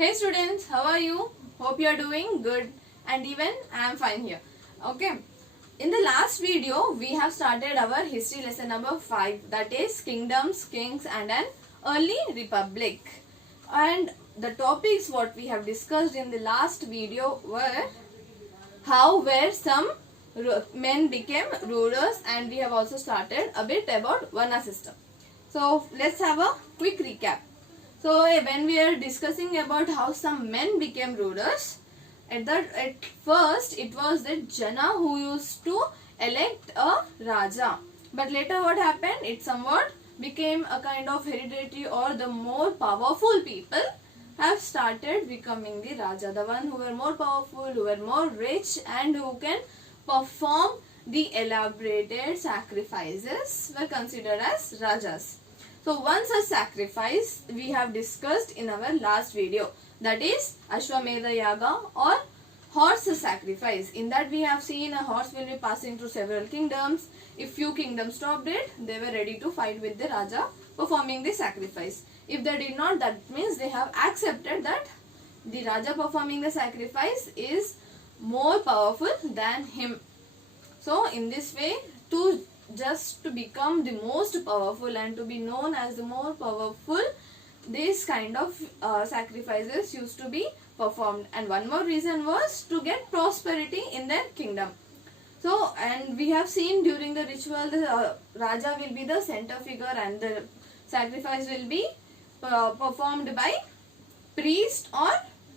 Hey students, how are you? Hope you are doing good, and even I am fine here. Okay. In the last video, we have started our history lesson number 5, that is kingdoms, kings and an early republic. And the topics what we have discussed in the last video were how were some men became rulers, and we have also started a bit about Varna system. So let's have a quick recap. So when we are discussing about how some men became rulers, at first it was the Jana who used to elect a Raja. But later what happened? It somewhat became a kind of hereditary, or the more powerful people have started becoming the Raja. The one who were more powerful, who were more rich and who can perform the elaborated sacrifices were considered as Rajas. So one such sacrifice we have discussed in our last video, that is Ashwamedha Yaga or horse sacrifice. In that we have seen a horse will be passing through several kingdoms. If few kingdoms stopped it, they were ready to fight with the Raja performing the sacrifice. If they did not, that means they have accepted that the Raja performing the sacrifice is more powerful than him. So in this way, to become the most powerful and to be known as the more powerful, this kind of sacrifices used to be performed. And one more reason was to get prosperity in their kingdom. So, and we have seen during the ritual, the Raja will be the center figure and the sacrifice will be performed by priest or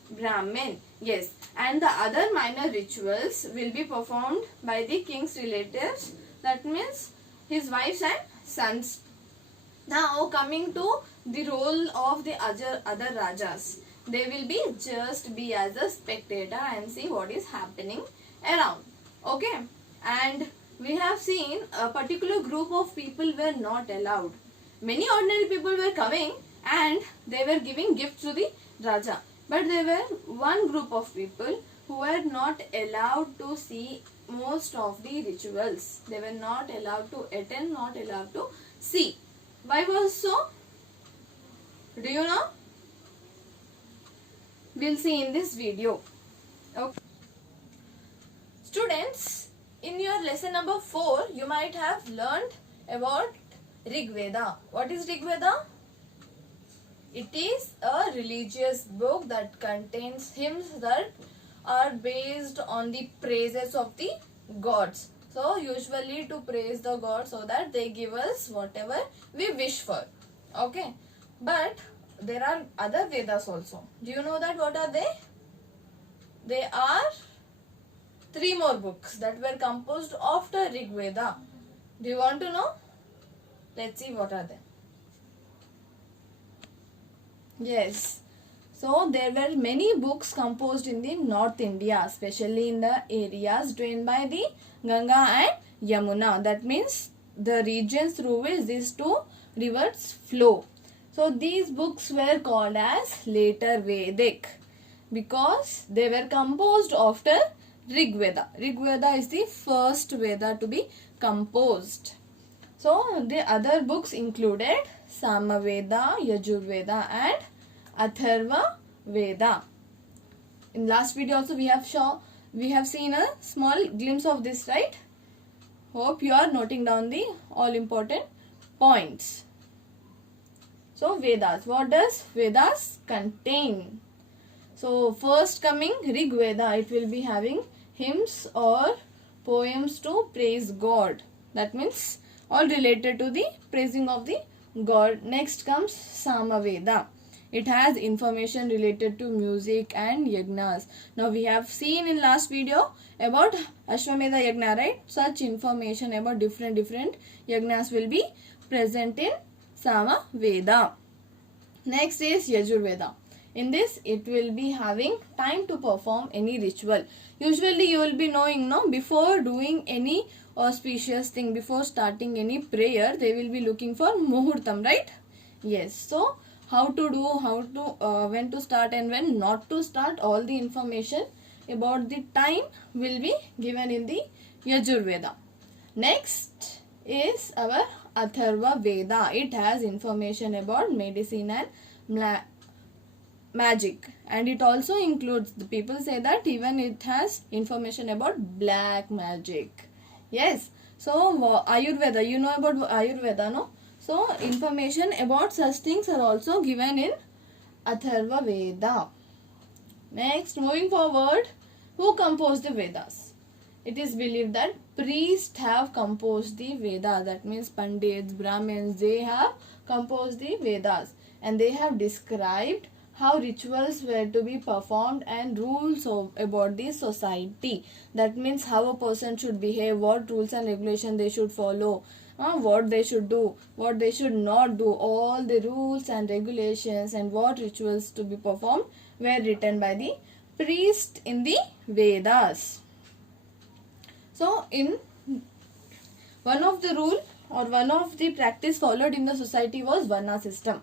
Brahmin. Yes, and the other minor rituals will be performed by the king's relatives, that means his wives and sons. Now coming to the role of the other Rajas, they will be just be as a spectator and see what is happening around. Okay, and we have seen a particular group of people were not allowed. Many ordinary people were coming and they were giving gifts to the Raja. But there were one group of people who were not allowed to see most of the rituals. They were not allowed to attend, not allowed to see. Why was so? Do you know? We'll see in this video. Okay. Students, in your lesson number 4, you might have learned about Rig Veda. What is Rig Veda? It is a religious book that contains hymns that are based on the praises of the gods. So usually to praise the gods so that they give us whatever we wish for. Okay. But there are other Vedas also. Do you know that what are they? They are 3 more books that were composed after Rig Veda. Do you want to know? Let's see what are they. Yes. So there were many books composed in the North India, especially in the areas drained by the Ganga and Yamuna. That means the regions through which these 2 rivers flow. So these books were called as later Vedic because they were composed after Rig Veda. Rig Veda is the first Veda to be composed. So the other books included Samaveda, Yajurveda and Atharva Veda. In last video also we have seen a small glimpse of this, right? Hope you are noting down the all important points. So Vedas, what does Vedas contain? So first coming Rig Veda, it will be having hymns or poems to praise God. That means all related to the praising of the God. Next comes Samaveda. It has information related to music and yagnas. Now we have seen in last video about Ashwamedha Yagna, right? Such information about different yagnas will be present in Samaveda. Next is Yajurveda. In this, it will be having time to perform any ritual. Usually you will be knowing, no, before doing any auspicious thing, before starting any prayer, they will be looking for muhurtam, right? Yes. So how to do, when to start and when not to start, all the information about the time will be given in the Yajurveda. Next is our Atharva Veda. It has information about medicine and magic, and it also includes, the people say that even it has information about black magic. Yes. So Ayurveda, you know about Ayurveda, no? So information about such things are also given in Atharva Veda. Next, moving forward, who composed the Vedas? It is believed that priests have composed the Vedas. That means Pandits, Brahmins, they have composed the Vedas, and they have described how rituals were to be performed and rules about the society. That means how a person should behave, what rules and regulations they should follow, what they should do, what they should not do. All the rules and regulations and what rituals to be performed were written by the priest in the Vedas. So in one of the rule or one of the practice followed in the society was Varna system.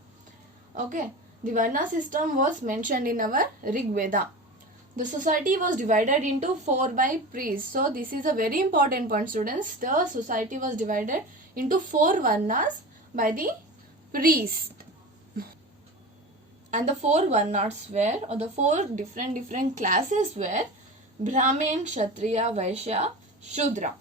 Okay, the Varna system was mentioned in our Rig Veda. The society was divided into 4 by priests. So this is a very important point, students. The society was divided into 4 Varnas by the priest. And the 4 Varnas were, or the 4 different classes were Brahmin, Kshatriya, Vaishya, Shudra.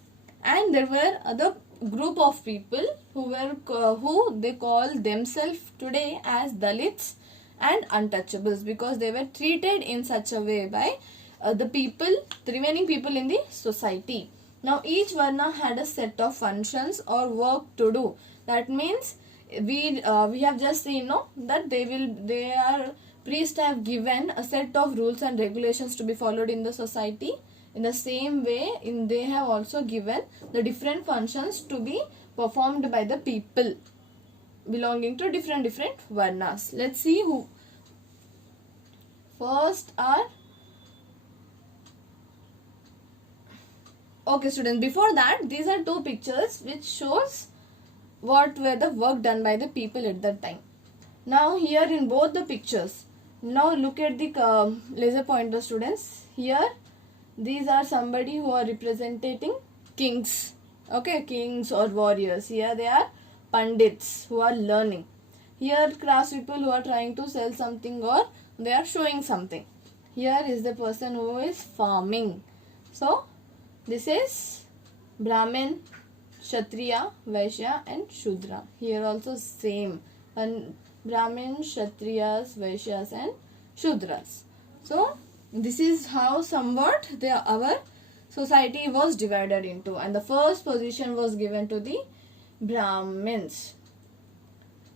And there were other group of people who they call themselves today as Dalits and untouchables, because they were treated in such a way by the remaining people in the society. Now each Varna had a set of functions or work to do. That means we have just seen, no, that priests have given a set of rules and regulations to be followed in the society. In the same way, they have also given the different functions to be performed by the people belonging to different Varnas. Let's see who. First are, okay students, before that these are 2 pictures which shows what were the work done by the people at that time. Now here in both the pictures, now look at the laser pointer, students. Here these are somebody who are representing kings, okay, kings or warriors. Here they are pandits who are learning. Here class people who are trying to sell something or they are showing something. Here is the person who is farming. So this is Brahmin, Kshatriya, Vaishya and Shudra. Here also same, and Brahmin, Kshatriyas, Vaishyas and Shudras. So this is how somewhat our society was divided into, and the first position was given to the Brahmins,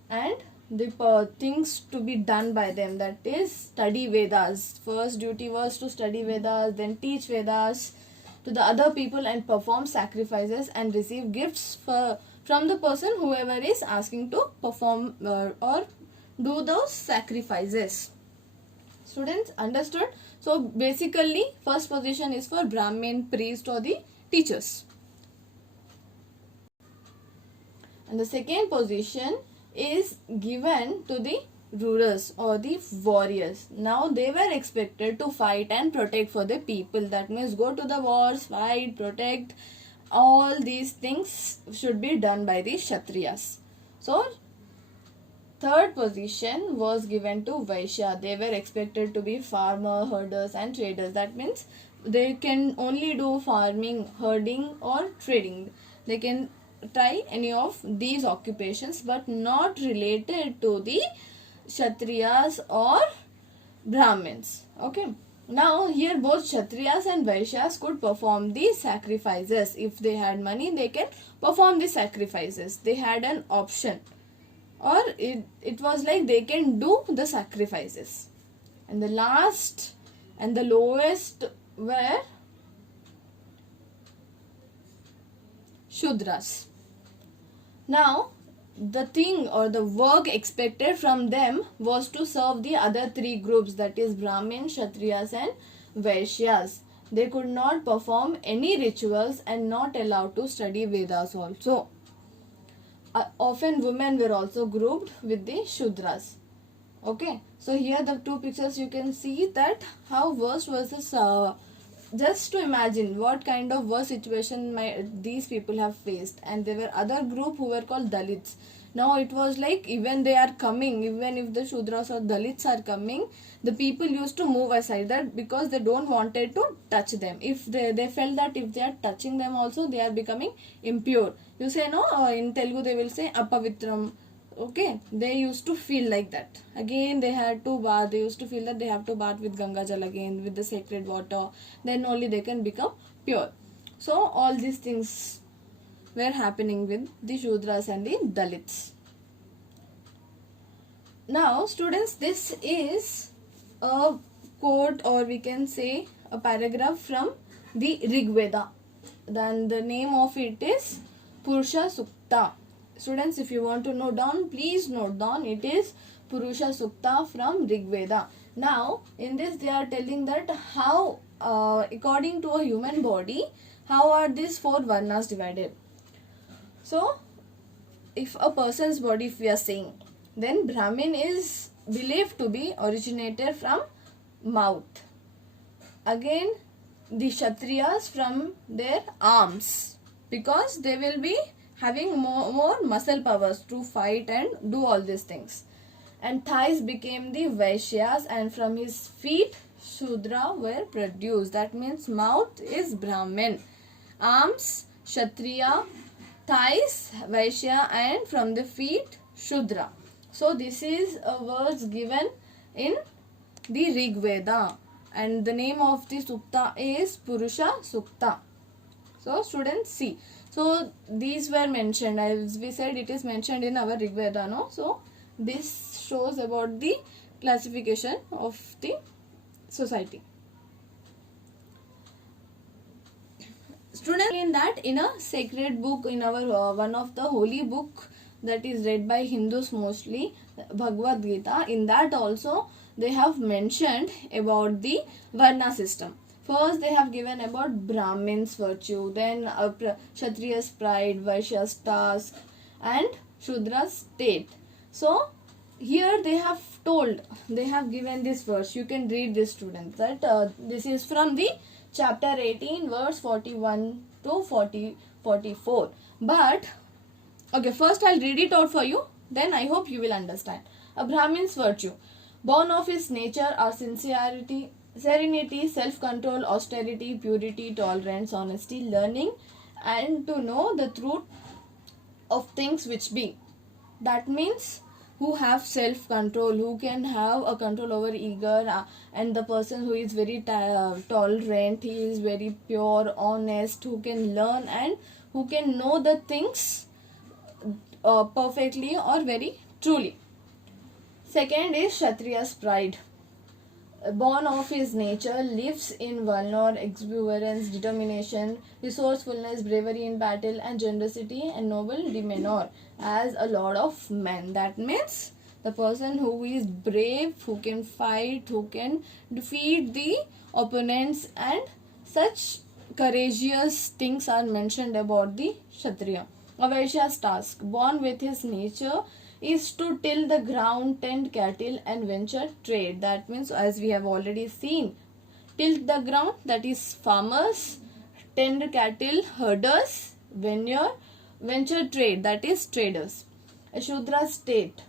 and the things to be done by them, that is study Vedas. First duty was to study Vedas, then teach Vedas to the other people and perform sacrifices and receive gifts from the person whoever is asking to perform or do those sacrifices. Students, understood? So basically first position is for Brahmin, priest or the teachers. And the second position is given to the rulers or the warriors. Now they were expected to fight and protect for the people. That means go to the wars, fight, protect. All these things should be done by the Kshatriyas. So third position was given to Vaishya. They were expected to be farmer, herders and traders. That means they can only do farming, herding or trading. They can try any of these occupations but not related to the Kshatriyas or Brahmins. Okay. Now here both Kshatriyas and Vaishyas could perform the sacrifices. If they had money, they can perform the sacrifices. They had an option. Or it was like they can do the sacrifices. And the last and the lowest were Shudras. Now the thing or the work expected from them was to serve the other 3 groups, that is Brahmin, Kshatriyas and Vaishyas. They could not perform any rituals and not allowed to study Vedas also. Often women were also grouped with the Shudras. Okay, so here the 2 pictures you can see that how worst was this. Just to imagine what kind of worst situation these people have faced. And there were other group who were called Dalits. Now it was like even they are coming, even if the Shudras or Dalits are coming, the people used to move aside, that because they don't wanted to touch them. If they felt that if they are touching them also, they are becoming impure. You say no, in Telugu they will say apavitram. Okay, they used to feel like that. Again they had to bath. They used to feel that they have to bath with Ganga Jal again, with the sacred water. Then only they can become pure. So all these things were happening with the Shudras and the Dalits. Now students, this is a quote, or we can say a paragraph from the Rig Veda. Then the name of it is Purusha Sukta. Students, if you want to note down, please note down, it is Purusha Sukta from Rig Veda. Now in this they are telling that how according to a human body, how are these four varnas divided. So if a person's body, if we are saying, then Brahmin is believed to be originated from mouth. Again the Kshatriyas from their arms, because they will be having more muscle powers to fight and do all these things. And thighs became the Vaishyas, and from his feet Shudra were produced. That means mouth is Brahmin, arms Kshatriya, thighs Vaishya, and from the feet Shudra. So this is a words given in the Rig Veda, and the name of the Sukta is Purusha Sukta. So students, see, so these were mentioned, as we said, it is mentioned in our Rig Veda, no? So this shows about the classification of the society. Students, in that, in a sacred book, in our one of the holy book that is read by Hindus mostly, Bhagavad Gita, in that also they have mentioned about the Varna system. First they have given about Brahmin's virtue, then Kshatriya's pride, Vaishya's task, and Shudra's state. So here they have told, they have given this verse. You can read this, students, that this is from the chapter 18 verse 41 to 44. But okay, first I'll read it out for you, then I hope you will understand. A Brahmin's virtue. Born of his nature are sincerity, serenity, self-control, austerity, purity, tolerance, honesty, learning, and to know the truth of things which be. That means who have self-control, who can have a control over ego, and the person who is very tolerant, he is very pure, honest, who can learn and who can know the things perfectly or very truly. Second is Kshatriya's pride. Born of his nature, lives in valor, exuberance, determination, resourcefulness, bravery in battle, and generosity and noble demeanor as a lord of men. That means the person who is brave, who can fight, who can defeat the opponents, and such courageous things are mentioned about the Kshatriya. A Vaishya's task. Born with his nature is to till the ground, tend cattle, and venture trade. That means, as we have already seen, till the ground, that is farmers, tend cattle, herders, venture trade, that is traders. A Shudra state,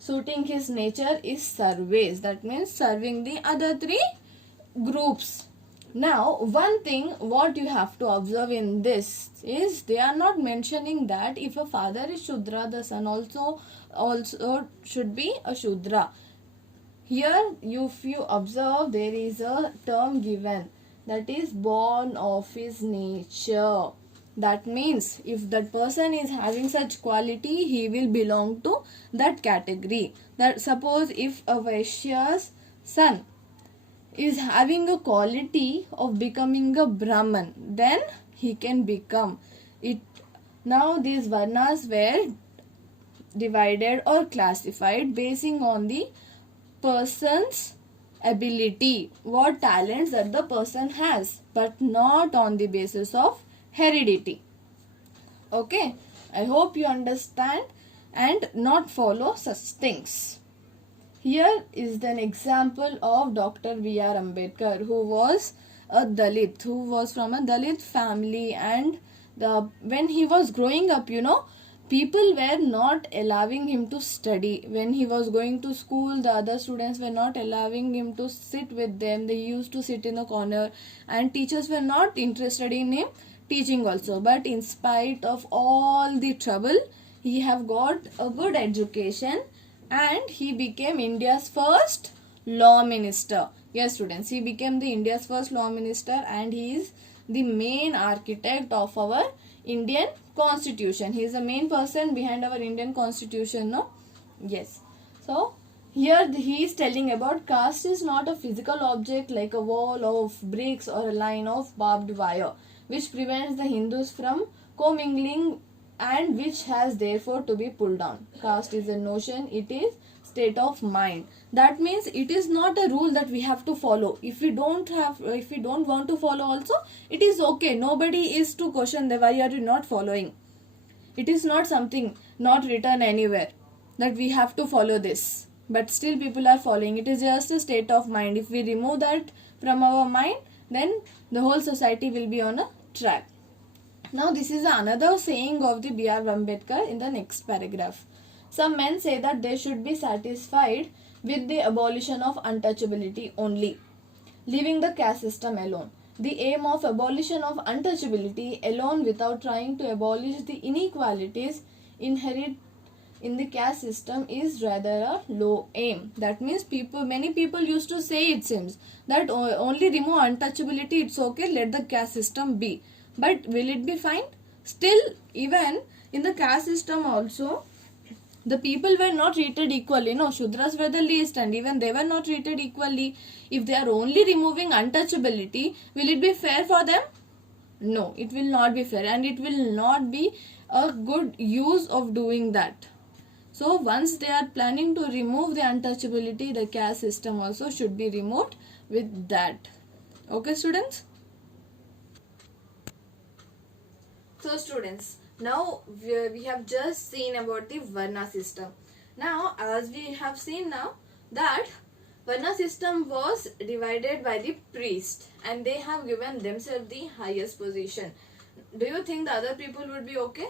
suiting his nature, is service. That means serving the other three groups. Now, one thing what you have to observe in this is they are not mentioning that if a father is Shudra, the son also should be a Shudra. Here, if you observe, there is a term given, that is born of his nature. That means if that person is having such quality, he will belong to that category. That suppose if a Vaishya's son is having a quality of becoming a Brahman, then he can become it. Now these varnas were divided or classified basing on the person's ability, what talents that the person has, but not on the basis of heredity. Okay, I hope you understand and not follow such things. Here is an example of Dr. B.R. Ambedkar, who was a Dalit, who was from a Dalit family, and when he was growing up, people were not allowing him to study. When he was going to school, the other students were not allowing him to sit with them. They used to sit in a corner, and teachers were not interested in him teaching also. But in spite of all the trouble, he have got a good education, and he became India's first law minister. Yes, students, he became the India's first law minister, and he is the main architect of our Indian Constitution. He is the main person behind our Indian Constitution, no? Yes. So here he is telling about caste is not a physical object like a wall of bricks or a line of barbed wire, which prevents the Hindus from commingling and which has therefore to be pulled down. Caste is a notion, it is state of mind. That means it is not a rule that we have to follow. If we don't want to follow also, it is okay. Nobody is to question that why are you not following. It is not something not written anywhere that we have to follow this, but still people are following. It is just a state of mind. If we remove that from our mind, then the whole society will be on a track. Now this is another saying of the B.R. Ambedkar in the next paragraph. Some men say that they should be satisfied with the abolition of untouchability only, leaving the caste system alone. The aim of abolition of untouchability alone without trying to abolish the inequalities inherent in the caste system is rather a low aim. That means many people used to say, it seems, that only remove untouchability, it's okay, let the caste system be. But will it be fine? Still, even in the caste system also, the people were not treated equally. No, Shudras were the least, and even they were not treated equally. If they are only removing untouchability, will it be fair for them? No, it will not be fair, and it will not be a good use of doing that. So once they are planning to remove the untouchability, the caste system also should be removed with that. Okay, students? So students, now we have just seen about the Varna system. Now as we have seen now that Varna system was divided by the priest, and they have given themselves the highest position. Do you think the other people would be okay?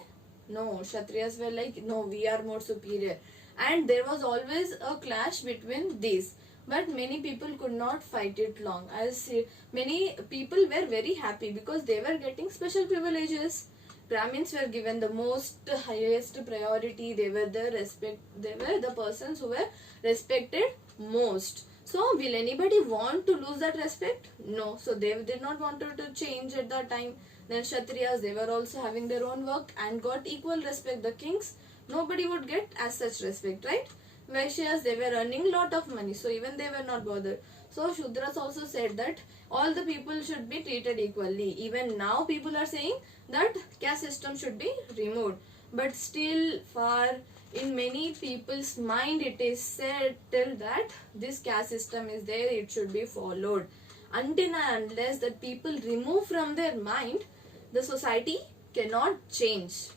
No, Kshatriyas were like, no, we are more superior. And there was always a clash between these. But many people could not fight it long. As many people were very happy because they were getting special privileges. Brahmins were given the highest priority. They were the persons who were respected most. So will anybody want to lose that respect? No. So they did not want to change at that time. Then Kshatriyas, they were also having their own work and got equal respect. The kings, nobody would get as such respect, right? Vaishyas, they were earning lot of money, so even they were not bothered. So Shudras also said that all the people should be treated equally. Even now people are saying that caste system should be removed. But still far in many people's mind it is said till that this caste system is there, it should be followed. Until and unless that people remove from their mind, the society cannot change.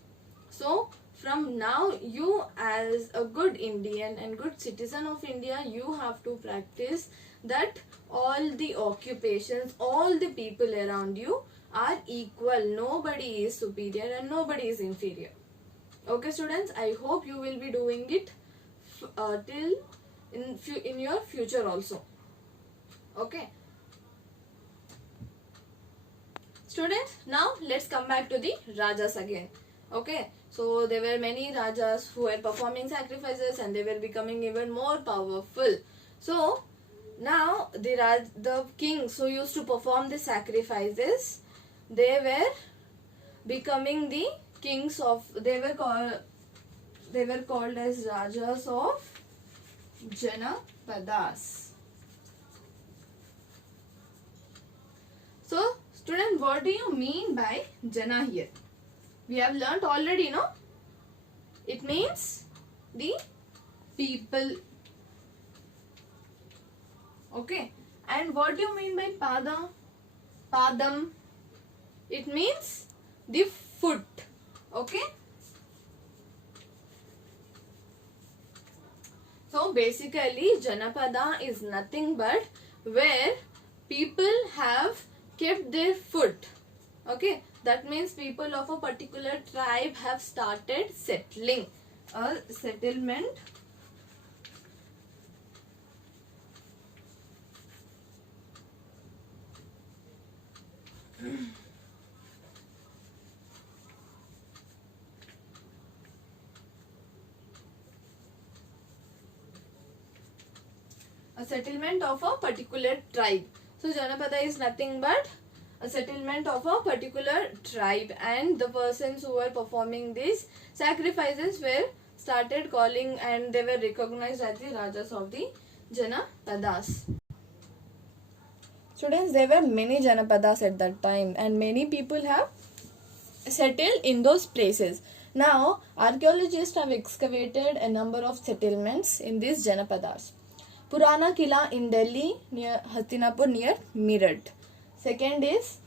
So from now, you as a good Indian and good citizen of India, you have to practice that all the occupations, all the people around you are equal. Nobody is superior and nobody is inferior. Okay students, I hope you will be doing it till in your future also. Okay. Students, now let's come back to the Rajas again. Okay, so there were many Rajas who were performing sacrifices and they were becoming even more powerful. So now the kings who used to perform the sacrifices, they were becoming the kings of, they were called as Rajas of Janapadas. So student, what do you mean by Jana here? We have learnt already, no? It means the people. Okay. And what do you mean by Pada? Padam. It means the foot. Okay. So basically Janapada is nothing but where people have kept their foot. Okay. That means people of a particular tribe have started settling. A settlement of a particular tribe. So Janapada is nothing but a settlement of a particular tribe, and the persons who were performing these sacrifices were started calling, and they were recognized as the Rajas of the Janapadas. Students, there were many Janapadas at that time, and many people have settled in those places. Now, archaeologists have excavated a number of settlements in these Janapadas. Purana Kila in Delhi near Hastinapur near Meerut. Second is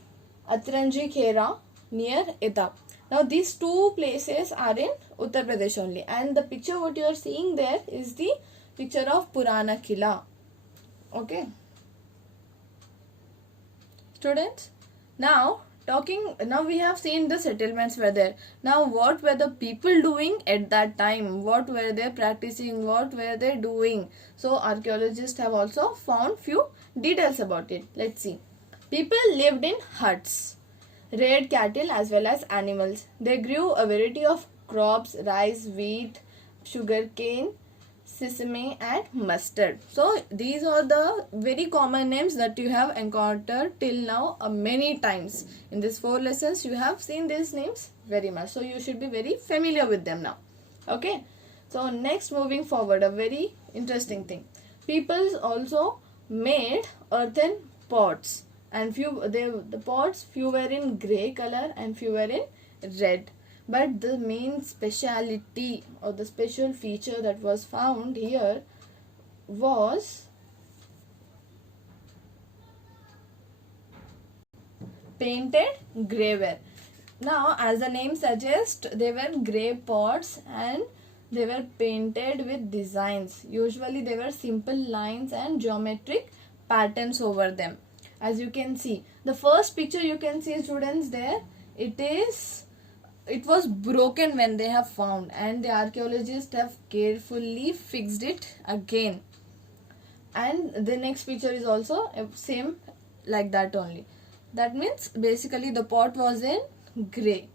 Atranji Khera near Etap. Now these two places are in Uttar Pradesh only, and the picture what you are seeing there is the picture of Purana Kila. Okay. Students, now we have seen the settlements were there. Now what were the people doing at that time? What were they practicing? What were they doing? So archaeologists have also found few details about it. Let's see. People lived in huts, reared cattle as well as animals. They grew a variety of crops: rice, wheat, sugarcane, sesame and mustard. So these are the very common names that you have encountered till now many times. In these 4 lessons you have seen these names very much. So you should be very familiar with them now. Okay. So next, moving forward, a very interesting thing. People also made earthen pots, and the pots, few were in grey color and few were in red. But the main speciality or the special feature that was found here was painted greyware. Now, as the name suggests, they were grey pots and they were painted with designs. Usually they were simple lines and geometric patterns over them. As you can see, the first picture you can see, students, there, it was broken when they have found, and the archaeologists have carefully fixed it again. And the next picture is also same like that only. That means basically the pot was in grey.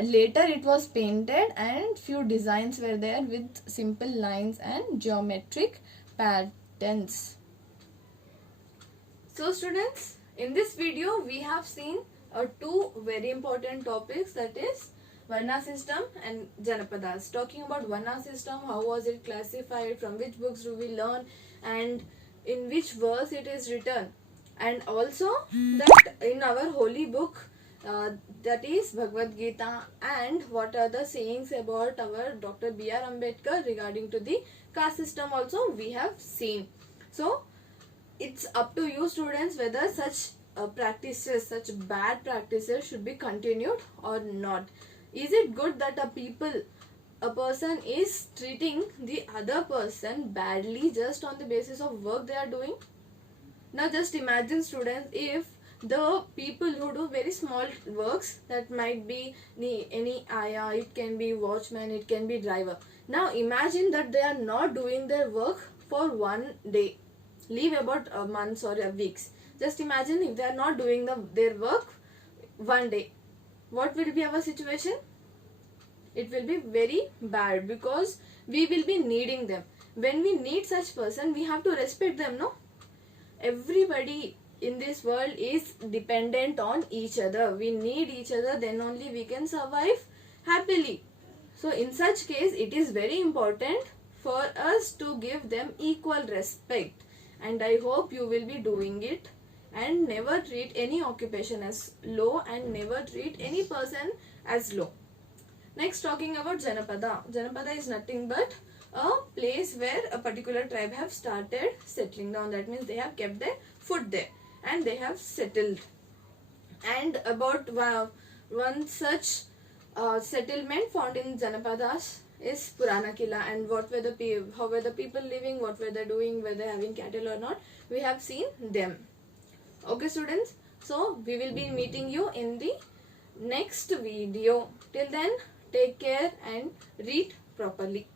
Later it was painted and few designs were there with simple lines and geometric patterns. So students, in this video we have seen 2 very important topics, that is Varna system and Janapadas. Talking about Varna system, how was it classified, from which books do we learn, and in which verse it is written, and also that in our holy book, that is Bhagavad Gita, and what are the sayings about our Dr. B.R. Ambedkar regarding to the caste system also we have seen. So it's up to you, students, whether such practices, such bad practices should be continued or not. Is it good that a person is treating the other person badly just on the basis of work they are doing? Now just imagine, students, if the people who do very small works, that might be any ayah, it can be watchman, it can be driver. Now imagine that they are not doing their work for 1 day. Leave about months or weeks. Just imagine if they are not doing their work 1 day. What will be our situation? It will be very bad, because we will be needing them. When we need such person, we have to respect them, no? Everybody in this world is dependent on each other. We need each other, then only we can survive happily. So in such case, it is very important for us to give them equal respect. And I hope you will be doing it, and never treat any occupation as low and never treat any person as low. Next, talking about Janapada. Janapada is nothing but a place where a particular tribe have started settling down. That means they have kept their foot there and they have settled. And about one such settlement found in Janapadas is Purana Kila, and how were the people living, what were they doing, were they having cattle or not, we have seen them. Okay, students, so we will be meeting you in the next video. Till then, take care and read properly.